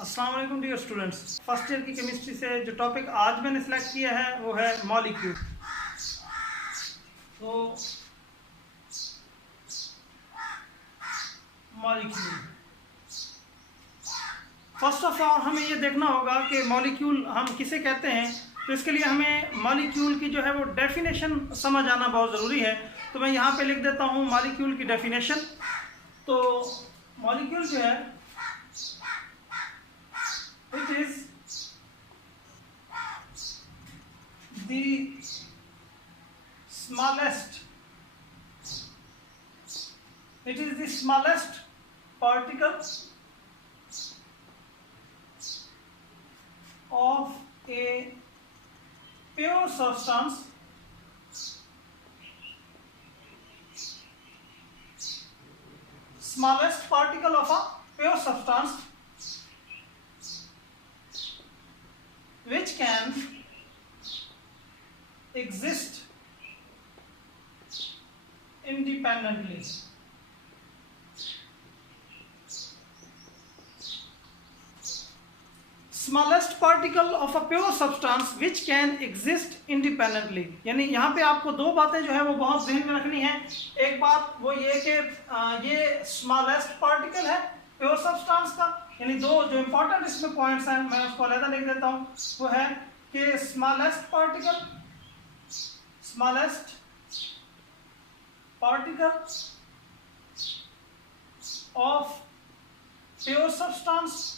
अस्सलाम वालेकुम dear students. First year की केमिस्ट्री से जो टॉपिक आज मैंने सिलेक्ट किया है वो है मॉलिक्यूल। तो मॉलिक्यूल फर्स्ट ऑफ ऑल हमें ये देखना होगा कि मॉलिक्यूल हम किसे कहते हैं। तो इसके लिए हमें मॉलिक्यूल की जो है वो डेफिनेशन समझ आना बहुत ज़रूरी है। तो मैं यहाँ पे लिख देता हूँ मॉलिक्यूल की डेफिनेशन। तो मॉलिक्यूल जो है it is the smallest particle of a pure substance which can exist independently. Smallest particle of a pure substance which can exist independently, यानी यहाँ पे आपको दो बातें जो है वो बहुत ध्यान में रखनी है। एक बात वो ये कि ये स्मॉलेस्ट पार्टिकल है प्योर सब्सटेंस का, यानी दो जो इंपॉर्टेंट इसमें पॉइंट्स हैं मैं उसको अलग लिख देता हूँ। वो है कि smallest particle of pure substance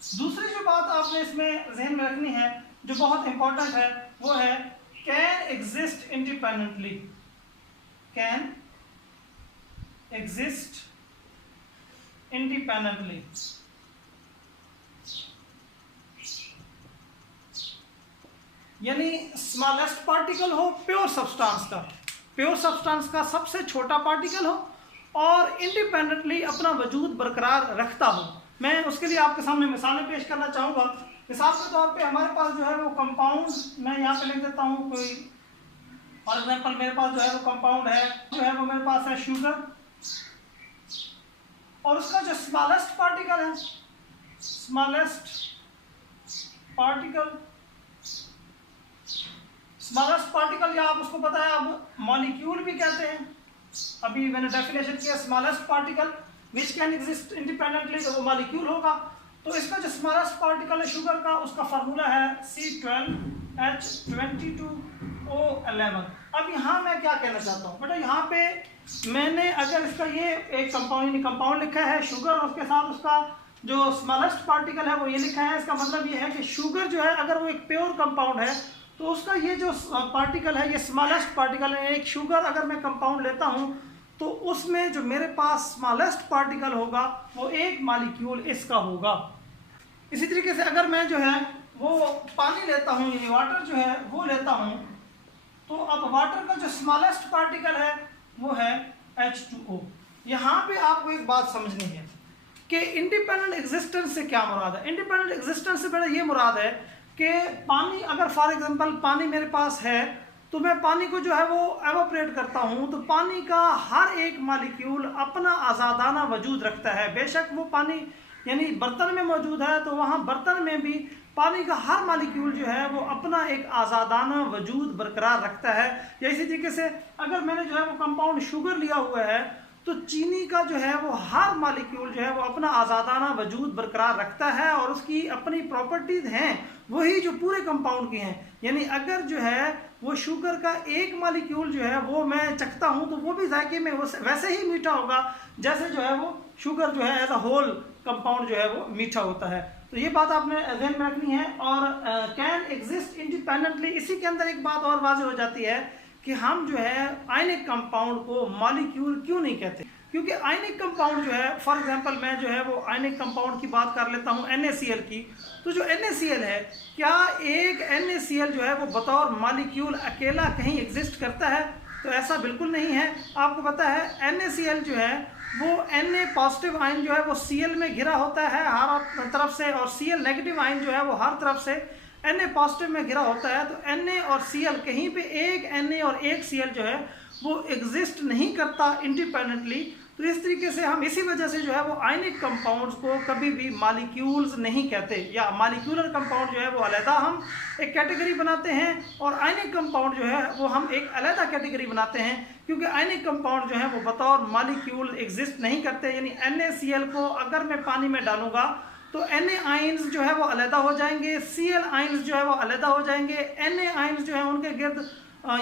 दूसरी जो बात आपने इसमें ध्यान में रखनी है जो बहुत इंपॉर्टेंट है वो है can exist independently. Can exist independently. यानी स्मॉलेस्ट पार्टिकल हो प्योर सब्सटेंस का, प्योर सब्सटेंस का सबसे छोटा पार्टिकल हो और इंडिपेंडेंटली अपना वजूद बरकरार रखता हो। मैं उसके लिए आपके सामने मिसालें पेश करना चाहूँगा। मिसाल के तौर पे हमारे पास जो है वो कंपाउंड, मैं यहाँ पे लिख देता हूँ कोई फॉर एग्जांपल मेरे पास जो है वो कंपाउंड है जो है वो मेरे पास है शुगर, और उसका जो स्मॉलेस्ट पार्टिकल है स्मॉलेस्ट पार्टिकल या आप उसको पता है अब मॉलिक्यूल भी कहते हैं। अभी मैंने डेफिनेशन किया smallest particle which can exist independently, तो वो मॉलिक्यूल होगा। तो इसका जो स्मॉलेस्ट पार्टिकल है शुगर का, उसका फार्मूला है C12H22O11। अब यहाँ मैं क्या कहना चाहता हूँ बेटा, यहाँ पे मैंने अगर इसका ये एक कंपाउंड लिखा है शुगर और उसके साथ उसका जो स्मॉलेस्ट पार्टिकल है वो ये लिखा है, इसका मतलब ये है कि शुगर जो है अगर वो एक प्योर कंपाउंड है तो उसका ये जो पार्टिकल है ये स्मॉलेस्ट पार्टिकल है। एक शुगर अगर मैं कंपाउंड लेता हूँ तो उसमें जो मेरे पास स्मॉलेस्ट पार्टिकल होगा वो एक मॉलिक्यूल इसका होगा। इसी तरीके से अगर मैं जो है वो पानी लेता हूँ, ये वाटर जो है वो लेता हूँ, तो अब वाटर का जो स्मॉलेस्ट पार्टिकल है वो है H2O। यहाँ पे आपको एक बात समझनी है कि इंडिपेंडेंट एग्जिस्टेंस से क्या मुराद है। इंडिपेंडेंट एग्जिस्टेंस से पहले ये मुराद है कि पानी अगर फॉर एग्जांपल पानी मेरे पास है तो मैं पानी को जो है वो एवोपरेट करता हूँ, तो पानी का हर एक मॉलिक्यूल अपना आज़ादाना वजूद रखता है। बेशक वो पानी यानी बर्तन में मौजूद है तो वहाँ बर्तन में भी पानी का हर मॉलिक्यूल जो है वो अपना एक आज़ादाना वजूद बरकरार रखता है। या इसी तरीके से अगर मैंने जो है वो कंपाउंड शुगर लिया हुआ है तो चीनी का जो है वो हर मॉलिक्यूल जो है वो अपना आज़ादाना वजूद बरकरार रखता है और उसकी अपनी प्रॉपर्टीज़ हैं वही जो पूरे कंपाउंड की हैं। यानी अगर जो है वो शुगर का एक मॉलिक्यूल जो है वो मैं चखता हूँ तो वो भी जायके में वैसे ही मीठा होगा जैसे जो है वो शुगर जो है एज अ होल कंपाउंड जो है वो मीठा होता है। तो ये बात आपने ध्यान में रखनी है। और कैन एग्जिस्ट इंडिपेंडेंटली, इसी के अंदर एक बात और वाज़ेह हो जाती है कि हम जो है आयनिक कंपाउंड को मॉलिक्यूल क्यों नहीं कहते, क्योंकि आयनिक कंपाउंड जो है फॉर एग्जांपल मैं जो है वो आयनिक कंपाउंड की बात कर लेता हूँ NaCl की। तो जो NaCl है, क्या एक NaCl जो है वो बतौर मॉलिक्यूल अकेला कहीं एग्जिस्ट करता है? तो ऐसा बिल्कुल नहीं है। आपको पता है NaCl जो है वो Na पॉजिटिव आयन जो है वो Cl में घिरा होता है हर तरफ से, और Cl नेगेटिव आयन जो है वो हर तरफ से Na पॉजिटिव में घिरा होता है। तो Na और Cl कहीं पे एक Na और एक Cl जो है वो एग्जिस्ट नहीं करता इंडिपेंडेंटली। तो इस तरीके से हम इसी वजह से जो है वो आयनिक कंपाउंड्स को कभी भी मॉलिक्यूल्स नहीं कहते, या मॉलिक्यूलर कंपाउंड जो है वो अलहदा हम एक कैटेगरी बनाते हैं और आयनिक कंपाउंड जो है वो हम एक अलहदा कैटेगरी बनाते हैं, क्योंकि आयनिक कंपाउंड जो है वो बतौर मॉलिक्यूल एग्जिस्ट नहीं करते। यानी NaCl को अगर मैं पानी में डालूंगा तो Na आइंस जो है वो अलहदा हो जाएंगे, Cl आइंस जो है वो अलहदा हो जाएंगे, Na आइंस जो है उनके गिर्द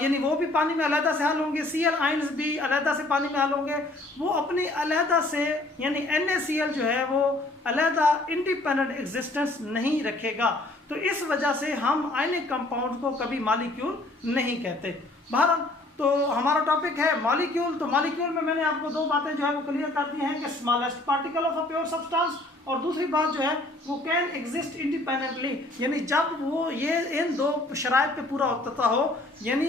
यानी वो भी पानी में अलहदा से हल होंगे, Cl आइंस भी अलहदा से पानी में हल होंगे, वो अपनी अलहदा से यानी NaCl जो है वो अलहदा इंडिपेंडेंट एग्जिस्टेंस नहीं रखेगा। तो इस वजह से हम आयनिक कंपाउंड को कभी मॉलिक्यूल नहीं कहते। बहरहाल तो हमारा टॉपिक है मॉलिक्यूल। तो मॉलिक्यूल में मैंने आपको दो बातें जो है वो क्लियर कर दी हैं कि smallest particle of a pure substance, और दूसरी बात जो है वो कैन एग्जिस्ट इंडिपेंडेंटली, यानी जब वो ये इन दो शराइत पे पूरा उतरता हो, यानी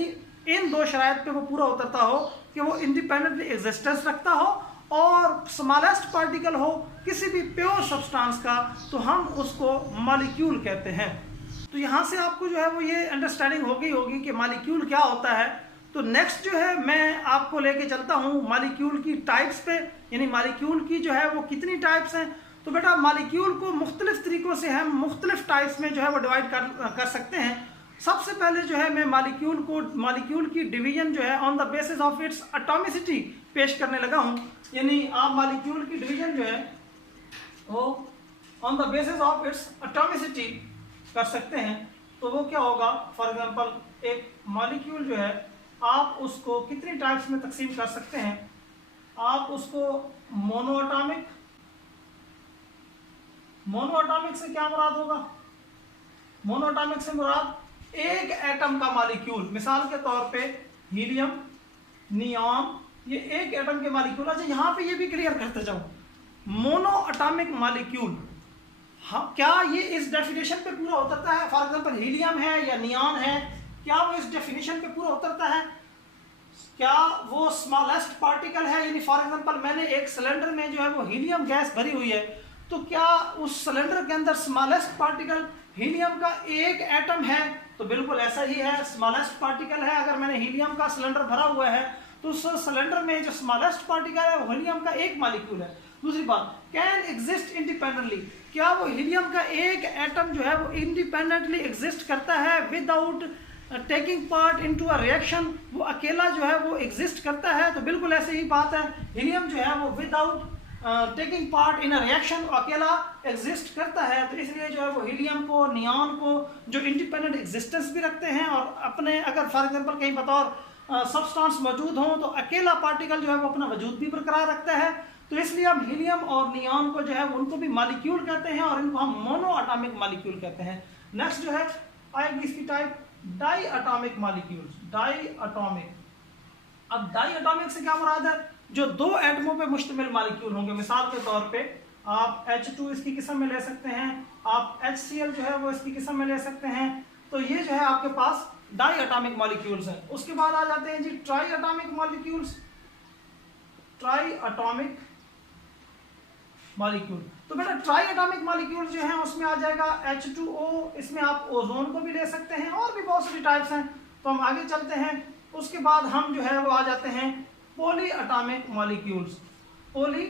इन दो शराइत पे वो पूरा उतरता हो कि वो इंडिपेंडेंटली एग्जिस्टेंस रखता हो और स्मॉलेस्ट पार्टिकल हो किसी भी प्योर सब्सटेंस का, तो हम उसको मॉलिक्यूल कहते हैं। तो यहाँ से आपको जो है वो ये अंडरस्टैंडिंग हो गई होगी कि मॉलिक्यूल क्या होता है। तो नेक्स्ट जो है मैं आपको लेके चलता हूँ मॉलिक्यूल की टाइप्स पे, यानी मॉलिक्यूल की जो है वो कितनी टाइप्स हैं। तो बेटा मॉलिक्यूल को मुख्तलिफ तरीक़ों से हम मुख्तलिफ टाइप्स में जो है वो डिवाइड कर सकते हैं। सबसे पहले जो है मैं मॉलिक्यूल की डिवीजन जो है on the basis of its atomicity पेश करने लगा हूँ। यानी आप मॉलिक्यूल की डिवीजन जो है वो on the basis of its atomicity कर सकते हैं। तो वो क्या होगा, फॉर एग्जांपल एक मॉलिक्यूल जो है आप उसको कितनी टाइप्स में तकसीम कर सकते हैं। आप उसको मोनोएटॉमिक से क्या मुराद होगा, मोनोएटॉमिक से मुराद एक एटम का मॉलिक्यूल, मिसाल के तौर पे हीलियम, नियॉन, ये एक एटम के मॉलिक्यूल। अच्छा यहाँ पे ये भी क्लियर करते जाऊँ, मोनोएटॉमिक मॉलिक्यूल हाँ क्या ये इस डेफिनेशन पे पूरा उतरता है। फॉर एग्जांपल हीलियम है या नियॉन है, क्या वो इस डेफिनेशन पे पूरा उतरता है? क्या वो स्मॉलेस्ट पार्टिकल है? यानी फॉर एग्जांपल मैंने एक सिलेंडर में जो है वो हीलियम गैस भरी हुई है, तो क्या उस सिलेंडर के अंदर स्मॉलेस्ट पार्टिकल हीलियम का एक एटम है? तो बिल्कुल ऐसा ही है, स्मॉलेस्ट पार्टिकल है। अगर मैंने हीलियम का सिलेंडर भरा हुआ है तो उस सिलेंडर में जो स्मॉलेस्ट पार्टिकल है वो हीलियम का एक मॉलिक्यूल है। दूसरी बात, कैन एग्जिस्ट इंडिपेंडेंटली, क्या वो हीलियम का एक एटम जो है वो इंडिपेंडेंटली एग्जिस्ट करता है without taking part into a reaction, वो अकेला जो है वो एग्जिस्ट करता है? तो बिल्कुल ऐसे ही बात है, हीलियम जो है वो without taking part in a reaction अकेला एग्जिस्ट करता है। तो इसलिए जो है वो हीलियम को, नियॉन को जो इंडिपेंडेंट एग्जिस्टेंस भी रखते हैं और अपने अगर फॉर एग्जांपल कहीं बतौर सब्सटेंस मौजूद हों तो अकेला पार्टिकल जो है वो अपना वजूद भी बरकरार रखता है। तो इसलिए हम हीलियम और नियॉन को जो है उनको भी मॉलिक्यूल कहते हैं और इनको हम मोनोएटॉमिक मॉलिक्यूल कहते हैं। नेक्स्ट जो है आएगी इसकी type diatomic molecules, diatomic. अब डाई एटॉमिक से क्या मुराद है? जो दो एटमों पे मुश्तमिल मॉलिक्यूल होंगे। मिसाल के तौर पे आप H2 इसकी किस्म में ले सकते हैं, आप HCl जो है वो इसकी किस्म में ले सकते हैं। तो ये जो है आपके पास डाई एटॉमिक मॉलिक्यूल्स हैं। उसके बाद आ जाते हैं जी tri atomic molecules, tri atomic molecule. तो बेटा ट्राई एटॉमिक मॉलिक्यूल जो है उसमें आ जाएगा H2O, इसमें आप ओजोन को भी ले सकते हैं और भी बहुत सारी टाइप्स हैं। तो हम आगे चलते हैं। उसके बाद हम जो है वो आ जाते हैं poly atomic molecules, poly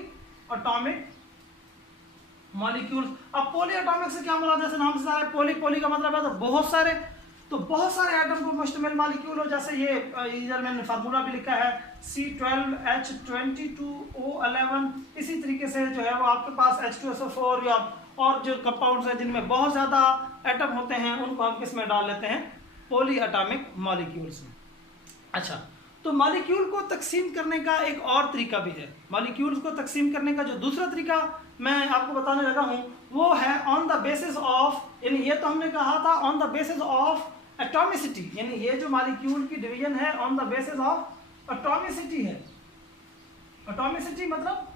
atomic molecules. अब पॉली एटॉमिक से क्या मुराद है? जैसे नाम से है पॉली, पॉली का मतलब है तो बहुत सारे, तो बहुत सारे एटम को मुश्तमिल मॉलिक्यूल हो। जैसे ये इधर मैंने फार्मूला भी लिखा है C12H22O11। इसी तरीके से जो है वो आपके पास H2SO4 या और जो कंपाउंड्स हैं जिनमें बहुत ज़्यादा एटम होते हैं उनको हम किस में डाल लेते हैं? पॉली एटॉमिक मॉलिक्यूल्स में। अच्छा, तो मॉलिक्यूल को तकसीम करने का एक और तरीका भी है। मॉलिक्यूल्स को तकसीम करने का जो दूसरा तरीका मैं आपको बताने लगा हूँ वो है ऑन द बेसिस ऑफ, यानी ये तो हमने कहा था on the basis of atomicity, यानी ये जो मॉलिक्यूल की डिवीजन है on the basis of atomicity है। एटॉमिसिटी मतलब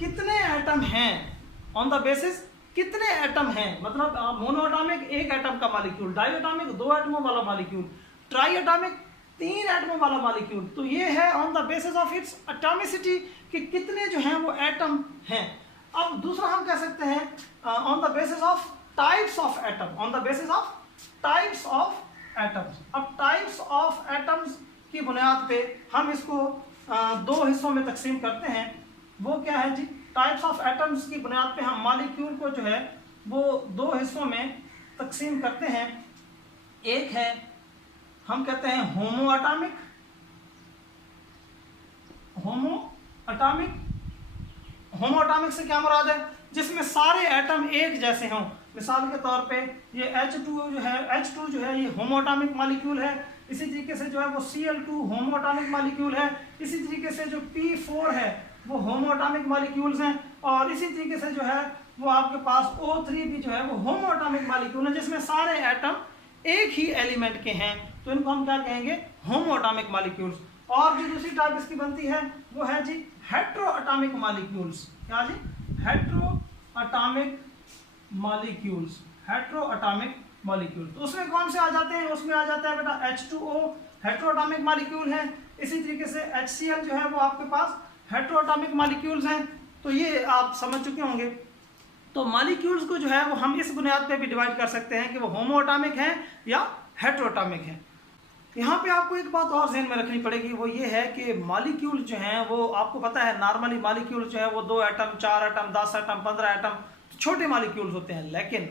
कितने एटम हैं, ऑन द बेसिस कितने एटम हैं। मतलब मोनोएटॉमिक एक एटम का मॉलिक्यूल, डाई एटॉमिक दो एटमों वाला मॉलिक्यूल, ट्राई एटॉमिक तीन एटमों वाला मॉलिक्यूल। तो ये है on the basis of its atomicity कि कितने जो हैं वो एटम हैं। अब दूसरा हम कह सकते हैं on the basis of types of atom, on the basis of types of atoms. अब टाइप्स ऑफ एटम्स की बुनियाद पे हम इसको दो हिस्सों में तकसीम करते हैं। वो क्या है जी, टाइप्स ऑफ एटम्स की बुनियाद पे हम मॉलिक्यूल को जो है वो दो हिस्सों में तकसीम करते हैं। एक है हम कहते हैं होमो एटॉमिक, होमो एटॉमिक से क्या मुराद है, जिसमें सारे एटम एक जैसे हों। मिसाल के तौर पे ये H2 जो है ये होमो एटॉमिक मॉलिक्यूल है। इसी तरीके से जो है वो Cl2 होमो एटॉमिक मॉलिक्यूल है। इसी तरीके से जो P4 है वो होमो एटॉमिक मॉलिक्यूल्स हैं। और इसी तरीके से जो है वो आपके पास O3 भी जो है वो होमो एटॉमिक मॉलिक्यूल है, जिसमें सारे एटम एक ही एलिमेंट के हैं। तो इनको हम क्या कहेंगे, होमो एटॉमिक मॉलिक्यूल्स। और जो दूसरी टाइप इसकी बनती है वो है जी हेट्रो एटॉमिक मॉलिक्यूल्स। क्या जी, hetero atomic molecules, hetero atomic molecule. तो उसमें कौन से आ जाते हैं, उसमें आ जाता है बेटा H2O हेट्रो एटॉमिक मॉलिक्यूल है। इसी तरीके से HCl जो है वो आपके पास हेट्रो एटॉमिक मॉलिक्यूल्स हैं। तो ये आप समझ चुके होंगे। तो मॉलिक्यूल्स को जो है वो हम इस बुनियाद पे भी डिवाइड कर सकते हैं कि वो होमो एटॉमिक हैं या हेट्रो एटॉमिक हैं। यहाँ पे आपको एक बात और ज़हन में रखनी पड़ेगी, वो ये है कि मॉलिक्यूल जो हैं वो आपको पता है नॉर्मली मॉलिक्यूल जो है वो 2 एटम, 4 एटम, 10 एटम, 15 एटम छोटे मॉलिक्यूल्स होते हैं। लेकिन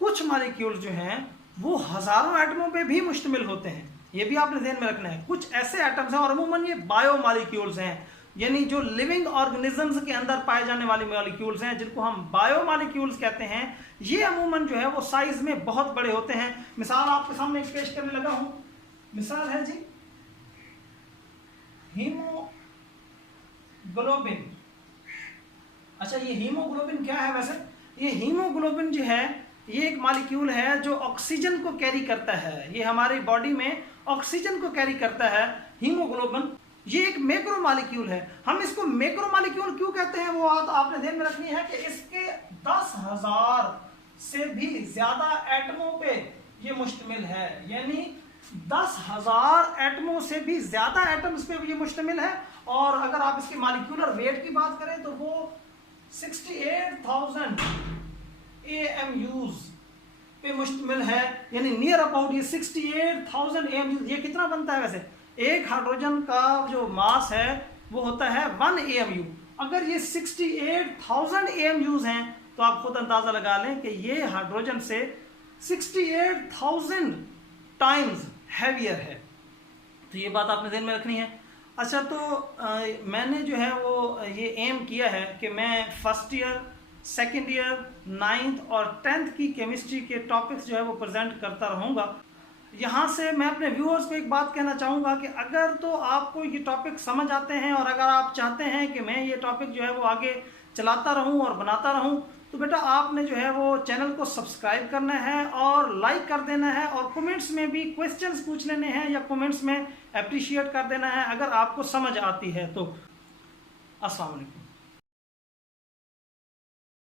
कुछ मॉलिक्यूल्स जो हैं वो हज़ारों एटमों पे भी मुश्तमिल होते हैं। ये भी आपने ध्यान में रखना है। कुछ ऐसे एटम्स हैं और अमूमन ये बायो मॉलिक्यूल्स हैं, यानी जो लिविंग ऑर्गेनिजम्स के अंदर पाए जाने वाले मॉलिक्यूल्स हैं, जिनको हम बायो मॉलिक्यूल्स कहते हैं। ये अमूमन जो है वो साइज में बहुत बड़े होते हैं। मिसाल आपके सामने एक पेश करने लगा हूं। मिसाल है जी हीमोग्लोबिन। अच्छा, ये हीमोग्लोबिन क्या है वैसे? ये हीमोग्लोबिन जो है ये एक मॉलिक्यूल है जो ऑक्सीजन को कैरी करता है। ये हमारी बॉडी में ऑक्सीजन को कैरी करता है हीमोग्लोबिन। ये एक मैक्रो मॉलिक्यूल है। हम इसको मैक्रो मॉलिक्यूल क्यों कहते हैं वो आपने ध्यान में रखनी है कि इसके 10,000 से भी ज्यादा एटमों पे ये मुश्तमिल है। यानी 10,000 एटमों से भी ज्यादा एटम्स पे ये मुश्तमिल है। और अगर आप इसके मॉलिक्यूलर वेट की बात करें तो वो 68,000 AMUs पे मुश्तमिल है। यानी नियर अबाउट ये 68,000 AMUs। ये कितना बनता है वैसे? एक हाइड्रोजन का जो मास है वो होता है 1 AMU। अगर ये 68,000 AMUs हैं तो आप खुद अंदाजा लगा लें कि ये हाइड्रोजन से 68,000 टाइम्स हैवियर है। तो ये बात आपने ध्यान में रखनी है। अच्छा, तो मैंने जो है वो ये एम किया है कि मैं first year, second year, 9th और 10th की केमिस्ट्री के टॉपिक्स जो है वो प्रेजेंट करता रहूँगा। यहाँ से मैं अपने व्यूअर्स को एक बात कहना चाहूँगा कि अगर तो आपको ये टॉपिक समझ आते हैं और अगर आप चाहते हैं कि मैं ये टॉपिक जो है वो आगे चलाता रहूँ और बनाता रहूँ, तो बेटा आपने जो है वो चैनल को सब्सक्राइब करना है और लाइक कर देना है और कमेंट्स में भी क्वेश्चंस पूछ लेने हैं या कमेंट्स में अप्रिशिएट कर देना है अगर आपको समझ आती है तो। अस्सलाम वालेकुम।